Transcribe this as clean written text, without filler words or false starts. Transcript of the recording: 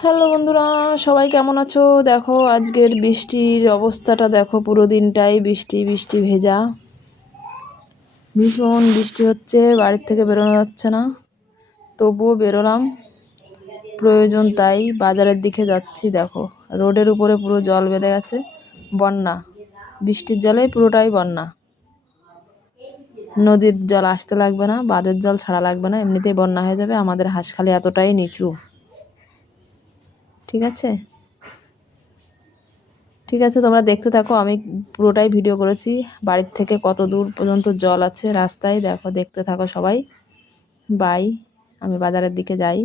Hello বন্ধুরা, সবাই কেমন আছো? দেখো আজকের বৃষ্টির অবস্থাটা দেখো, পুরো দিনটাই বৃষ্টি বৃষ্টি ভেজা, ভীষণ বৃষ্টি হচ্ছে, বাড়ির থেকে বেরোনো যাচ্ছে না। তবুও বেরোলাম, প্রয়োজন তাই। বাজারের দিকে যাচ্ছি, দেখো রোডের উপরে পুরো জল বেঁধে গেছে, বন্যা, বৃষ্টির জলে পুরোটাই বন্যা। নদীর জল আসতে লাগবে না, বাঁধের জল ছাড়া লাগবে না, এমনিতেই বন্যা হয়ে যাবে। আমাদের হাঁসখালি এতটাই নিচু, ঠিক আছে? ঠিক আছে, তোমরা দেখতে থাকো, আমি পুরোটাই ভিডিও করেছি। বাড়ির থেকে কত দূর পর্যন্ত জল আছে রাস্তায়, দেখো, দেখতে থাকো সবাই। বাই, আমি বাজারের দিকে যাই।